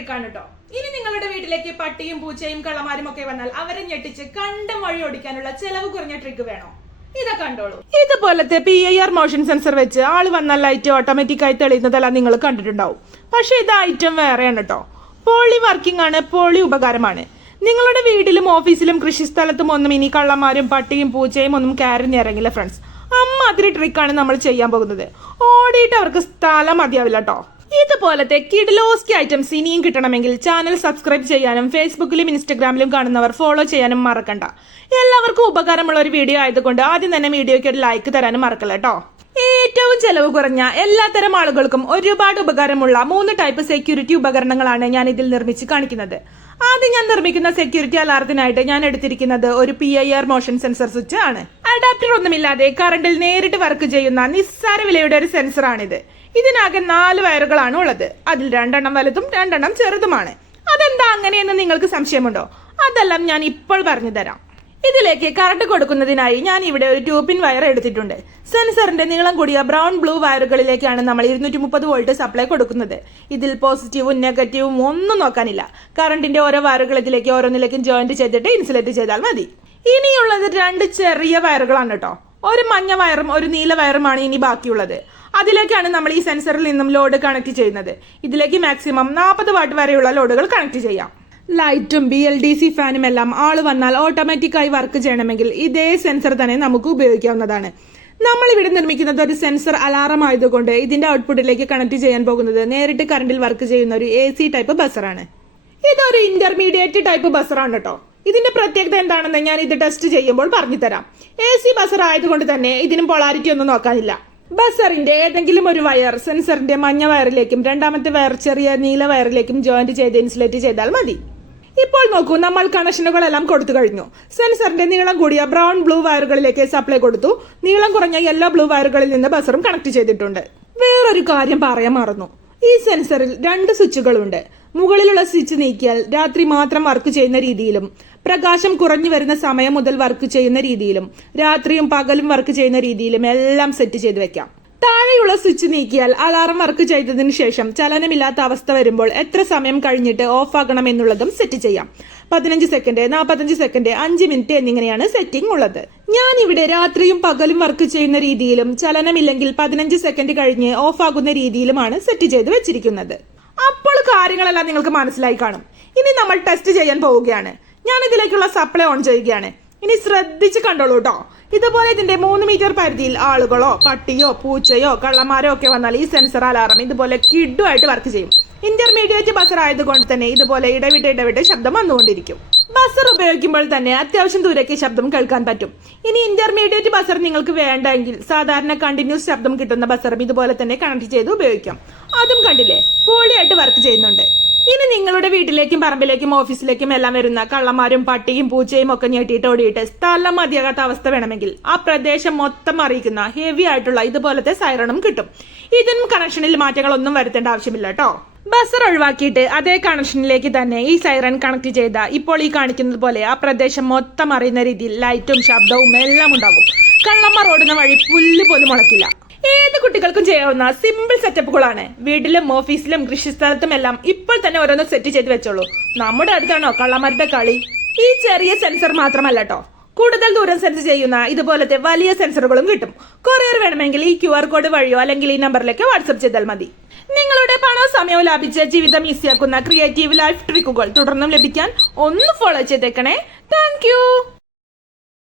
ട്രിക്കാണ് കേട്ടോ ഇനി നിങ്ങളുടെ വീട്ടിലേക്ക് പട്ടിയും പൂച്ചയും കള്ളമാരും ഒക്കെ വന്നാൽ അവരെ ഞെട്ടിച്ച് കണ്ടം വഴി ഓടിക്കാനുള്ള ചെലവ് കുറഞ്ഞ ട്രിക്ക് വേണോ? കണ്ടോളൂ. ഇതുപോലത്തെ P I R motion sensor വെച്ച് ആൾ വന്നാൽ ലൈറ്റ് ഓട്ടോമാറ്റിക് ആയി തെളിയുന്നതെല്ലാം നിങ്ങൾ കണ്ടിട്ടുണ്ടാവും. പക്ഷെ ഇത് ഐറ്റം വേറെയാണ് കേട്ടോ പോളി വർക്കിംഗ് ആണ് പോളി ഉപകാരമാണ്. നിങ്ങളുടെ വീട്ടിലും ഓഫീസിലും കൃഷിസ്ഥലത്തും ഒന്നും ഇനി കള്ളന്മാരും പട്ടിയും പൂച്ചയും ഒന്നും കയറിഞ്ഞിറങ്ങില്ല ഫ്രണ്ട്സ് അമ്മാതിരി ട്രിക്കാണ് നമ്മൾ ചെയ്യാൻ പോകുന്നത്. ഓടിയിട്ട് അവർക്ക് സ്ഥലം മതിയാവില്ല കേട്ടോ ഇതുപോലത്തെ കിഡിലോസ്കി ഐറ്റംസ് ഇനിയും കിട്ടണമെങ്കിൽ ചാനൽ സബ്സ്ക്രൈബ് ചെയ്യാനും ഫേസ്ബുക്കിലും ഇൻസ്റ്റാഗ്രാമിലും കാണുന്നവർ ഫോളോ ചെയ്യാനും മറക്കണ്ട. എല്ലാവർക്കും ഉപകാരമുള്ള ഒരു വീഡിയോ ആയതുകൊണ്ട് ആദ്യം തന്നെ വീഡിയോയ്ക്ക് ഒരു ലൈക്ക് തരാനും മറക്കല്ല കേട്ടോ ഏറ്റവും ചെലവ് കുറഞ്ഞ എല്ലാത്തരം ആളുകൾക്കും ഒരുപാട് ഉപകാരമുള്ള മൂന്ന് ടൈപ്പ് സെക്യൂരിറ്റി ഉപകരണങ്ങളാണ് ഞാൻ ഇതിൽ നിർമ്മിച്ച് കാണിക്കുന്നത്. ആദ്യം ഞാൻ നിർമ്മിക്കുന്ന സെക്യൂരിറ്റി അലാറത്തിനായിട്ട് ഞാൻ എടുത്തിരിക്കുന്നത് ഒരു P I R motion sensor switch ആണ്. അഡാപ്റ്റർ ഒന്നുമില്ലാതെ കറണ്ടിൽ നേരിട്ട് വർക്ക് ചെയ്യുന്ന നിസ്സാര വിലയുടെ ഒരു സെൻസറാണിത് ഇതിനാകെ നാല് വയറുകളാണ് ഉള്ളത്. അതിൽ രണ്ടെണ്ണം വലുതും രണ്ടെണ്ണം ചെറുതുമാണ്. അതെന്താ അങ്ങനെയെന്ന് നിങ്ങൾക്ക് സംശയമുണ്ടോ? അതെല്ലാം ഞാൻ ഇപ്പോൾ പറഞ്ഞു തരാം. ഇതിലേക്ക് കറണ്ട് കൊടുക്കുന്നതിനായി ഞാൻ ഇവിടെ ഒരു ട്യൂബിൻ വയർ എടുത്തിട്ടുണ്ട്. സെൻസറിന്റെ നീളം കൂടിയ ബ്രൗൺ ബ്ലൂ വയറുകളിലേക്കാണ് നമ്മൾ ഇരുന്നൂറ്റി മുപ്പത് വോൾട്ട് സപ്ലൈ കൊടുക്കുന്നത്. ഇതിൽ പോസിറ്റീവും നെഗറ്റീവും ഒന്നും നോക്കാനില്ല. കറണ്ടിന്റെ ഓരോ വയറുകൾ ഇതിലേക്ക് ഓരോന്നിലേക്കും ജോയിന്റ് ചെയ്തിട്ട് ഇൻസുലേറ്റ് ചെയ്താൽ മതി. ഇനിയുള്ളത് രണ്ട് ചെറിയ വയറുകളാണ് കേട്ടോ. ഒരു മഞ്ഞ വയറും ഒരു നീല വയറുമാണ് ഇനി ബാക്കിയുള്ളത്. അതിലേക്കാണ് നമ്മൾ ഈ സെൻസറിൽ നിന്നും ലോഡ് കണക്ട് ചെയ്യുന്നത്. ഇതിലേക്ക് മാക്സിമം നാൽപ്പത് വാട്ട് വരെയുള്ള ലോഡുകൾ കണക്ട് ചെയ്യാം. ലൈറ്റും ബി എൽ ഡി സി ഫാനും എല്ലാം ആൾ വന്നാൽ ഓട്ടോമാറ്റിക്കായി വർക്ക് ചെയ്യണമെങ്കിൽ ഇതേ സെൻസർ തന്നെ നമുക്ക് ഉപയോഗിക്കാവുന്നതാണ്. നമ്മൾ ഇവിടെ നിർമ്മിക്കുന്നത് ഒരു സെൻസർ അലാറം ആയതുകൊണ്ട് ഇതിന്റെ ഔട്ട്പുട്ടിലേക്ക് കണക്ട് ചെയ്യാൻ പോകുന്നത് നേരിട്ട് കറണ്ടിൽ വർക്ക് ചെയ്യുന്ന ഒരു എ സി ടൈപ്പ് ബസറാണ് ഇതൊരു ഇന്റർമീഡിയറ്റ് ടൈപ്പ് ബസറാണ് കേട്ടോ. ഇതിന്റെ പ്രത്യേകത എന്താണെന്ന് ഞാൻ ഇത് ടെസ്റ്റ് ചെയ്യുമ്പോൾ പറഞ്ഞു തരാം എ സി ബസർ ആയതുകൊണ്ട് തന്നെ ഇതിനും പൊളാരിറ്റി ഒന്നും നോക്കാനില്ല. ബസറിന്റെ ഏതെങ്കിലും ഒരു വയർ സെൻസറിന്റെ മഞ്ഞ വയറിലേക്കും രണ്ടാമത്തെ വയർ ചെറിയ നീല വയറിലേക്കും ജോയിന്റ് ചെയ്ത് ഇൻസുലേറ്റ് ചെയ്താൽ മതി. ഇപ്പോൾ നോക്കൂ നമ്മൾ കണക്ഷനുകളെല്ലാം കൊടുത്തു കഴിഞ്ഞു. സെൻസറിന്റെ നീളം കൂടിയ ബ്രൗൺ ബ്ലൂ വയറുകളിലേക്ക് സപ്ലൈ കൊടുത്തു. നീളം കുറഞ്ഞ യെല്ലോ ബ്ലൂ വയറുകളിൽ നിന്ന് ബസറും കണക്ട് ചെയ്തിട്ടുണ്ട്. വേറൊരു കാര്യം പറയാൻ മറന്നു. ഈ സെൻസറിൽ രണ്ട് സ്വിച്ചുകളുണ്ട്. മുകളിലുള്ള സ്വിച്ച് നീക്കിയാൽ രാത്രി മാത്രം വർക്ക് ചെയ്യുന്ന രീതിയിലും പ്രകാശം കുറഞ്ഞു വരുന്ന സമയം മുതൽ വർക്ക് ചെയ്യുന്ന രീതിയിലും രാത്രിയും പകലും വർക്ക് ചെയ്യുന്ന രീതിയിലും എല്ലാം സെറ്റ് ചെയ്ത് വെക്കാം. താഴെയുള്ള സ്വിച്ച് നീക്കിയാൽ അലാറം വർക്ക് ചെയ്തതിന് ശേഷം ചലനമില്ലാത്ത അവസ്ഥ വരുമ്പോൾ എത്ര സമയം കഴിഞ്ഞിട്ട് ഓഫ് ആകണം എന്നുള്ളതും സെറ്റ് ചെയ്യാം. പതിനഞ്ച് സെക്കൻഡ് നാൽപ്പത്തഞ്ച് സെക്കൻഡ് അഞ്ച് മിനിറ്റ് എന്നിങ്ങനെയാണ് സെറ്റിംഗ് ഉള്ളത്. ഞാൻ ഇവിടെ രാത്രിയും പകലും വർക്ക് ചെയ്യുന്ന രീതിയിലും ചലനമില്ലെങ്കിൽ പതിനഞ്ച് സെക്കൻഡ് കഴിഞ്ഞ് ഓഫ് ആകുന്ന രീതിയിലുമാണ് സെറ്റ് ചെയ്ത് വെച്ചിരിക്കുന്നത്. അപ്പോൾ കാര്യങ്ങളെല്ലാം നിങ്ങൾക്ക് മനസ്സിലായി കാണും. ഇനി നമ്മൾ ടെസ്റ്റ് ചെയ്യാൻ പോവുകയാണ്. ഞാൻ ഇതിലേക്കുള്ള സപ്ലൈ ഓൺ ചെയ്യുകയാണ്. ഇനി ശ്രദ്ധിച്ച് കണ്ടോളൂ കേട്ടോ ഇതുപോലെ ഇതിന്റെ മൂന്ന് മീറ്റർ പരിധിയിൽ ആളുകളോ പട്ടിയോ പൂച്ചയോ കള്ളന്മാരോ ഒക്കെ വന്നാൽ ഈ സെൻസർ അലാറം ഇതുപോലെ കിഡുമായിട്ട് വർക്ക് ചെയ്യും. ഇന്റർമീഡിയറ്റ് ബസർ ആയതുകൊണ്ട് തന്നെ ഇതുപോലെ ഇടവിട്ട് ഇടവിട്ട് ശബ്ദം വന്നുകൊണ്ടിരിക്കും. ബസർ ഉപയോഗിക്കുമ്പോൾ തന്നെ അത്യാവശ്യം ദൂരേക്ക് ശബ്ദം കേൾക്കാൻ പറ്റും. ഇനി ഇന്റർമീഡിയറ്റ് ബസർ നിങ്ങൾക്ക് വേണ്ടെങ്കിൽ സാധാരണ കണ്ടിന്യൂസ് ശബ്ദം കിട്ടുന്ന ബസറും ഇതുപോലെ തന്നെ കണക്ട് ചെയ്ത് ഉപയോഗിക്കാം. അതും കണ്ടില്ലേ? പോളിയായിട്ട് വർക്ക് ചെയ്യുന്നുണ്ട്. ഇനി നിങ്ങളുടെ വീട്ടിലേക്കും പറമ്പിലേക്കും ഓഫീസിലേക്കും എല്ലാം വരുന്ന കള്ളന്മാരും പട്ടിയും പൂച്ചയും ഒക്കെ ഞെട്ടിയിട്ട് ഓടിയിട്ട് സ്ഥലം മതിയാകാത്ത അവസ്ഥ വേണമെങ്കിൽ ആ പ്രദേശം മൊത്തം അറിയിക്കുന്ന ഹെവി ആയിട്ടുള്ള ഇതുപോലത്തെ സൈറണും കിട്ടും. ഇതിനും കണക്ഷനിൽ മാറ്റങ്ങളൊന്നും വരുത്തേണ്ട ആവശ്യമില്ല കേട്ടോ. ബസർ ഒഴിവാക്കിയിട്ട് അതേ കണക്ഷനിലേക്ക് തന്നെ ഈ സൈറൺ കണക്ട് ചെയ്ത. ഇപ്പോൾ ഈ കാണിക്കുന്നത് പോലെ ആ പ്രദേശം മൊത്തം അറിയുന്ന രീതിയിൽ ലൈറ്റും ശബ്ദവും എല്ലാം ഉണ്ടാകും. കള്ളമ്മ റോഡിന് വഴി പുല്ല് പോലും മുളക്കില്ല. ഏത് കുട്ടികൾക്കും ചെയ്യാവുന്ന സിമ്പിൾ സെറ്റപ്പുകളാണ് വീട്ടിലും ഓഫീസിലും കൃഷിസ്ഥലത്തും എല്ലാം ഇപ്പോൾ തന്നെ ഓരോന്ന് സെറ്റ് ചെയ്ത് വെച്ചോളൂ. നമ്മുടെ അടുത്താണോ കള്ളന്മാരുടെ കളി? ഈ ചെറിയ സെൻസർ മാത്രമല്ല കേട്ടോ കൂടുതൽ ദൂരം സെൻസ് ചെയ്യുന്ന ഇതുപോലത്തെ വലിയ സെൻസറുകളും കിട്ടും. കൊറിയർ വേണമെങ്കിൽ ഈ ക്യു കോഡ് വഴിയോ അല്ലെങ്കിൽ ഈ നമ്പറിലേക്ക് വാട്സപ്പ് ചെയ്താൽ മതി. നിങ്ങളുടെ പണവും സമയവും ലാഭിച്ച് ജീവിതം ഈസിയാക്കുന്ന ക്രിയേറ്റീവ് ലൈഫ് ട്രിക്കുകൾ തുടർന്നും ലഭിക്കാൻ ഒന്ന് ഫോളോ ചെയ്തേക്കണേ. താങ്ക്